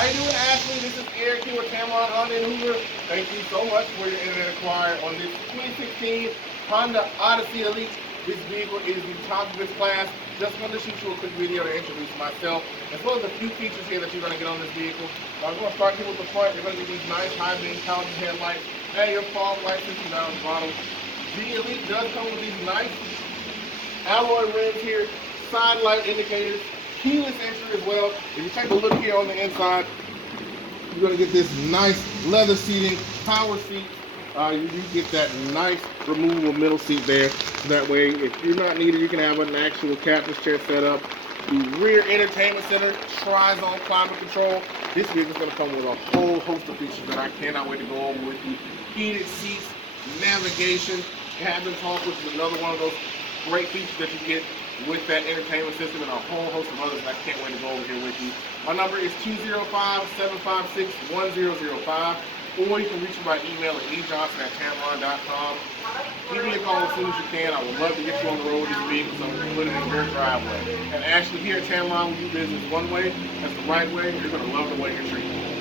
How you doing, Ashley? This is Erique here with Tameron Honda and Hoover. Thank you so much for your internet inquiry on this 2016 Honda Odyssey Elite. This vehicle is the top of its class. Just wanted to shoot you a quick video to introduce myself, as well as a few features here that you're going to get on this vehicle. I'm going to start here with the front. You're going to get these nice high-beam caliber headlights and your fog lights system down the bottom. The Elite does come with these nice alloy rims here, side light indicators, keyless entry as well. If you take a look here on the inside, you're going to get this nice leather seating, power seats. You get that nice removable middle seat there. That way, if you're not needed, you can have an actual captain's chair set up. The rear entertainment center, tri-zone climate control. This vehicle's going to come with a whole host of features that I cannot wait to go over with you. Heated seats, navigation, cabin talk, which is another one of those great features that you get with that entertainment system, and a whole host of others that I can't wait to go over here with you. My number is 205-756-1005, or you can reach me by email at ejohnson@tameron.com. Give me a call as soon as you can. I would love to get you on the road with this vehicle, so we can put it in your driveway. And Ashley, here at Tameron, we do business one way. That's the right way. You're going to love the way you're treated.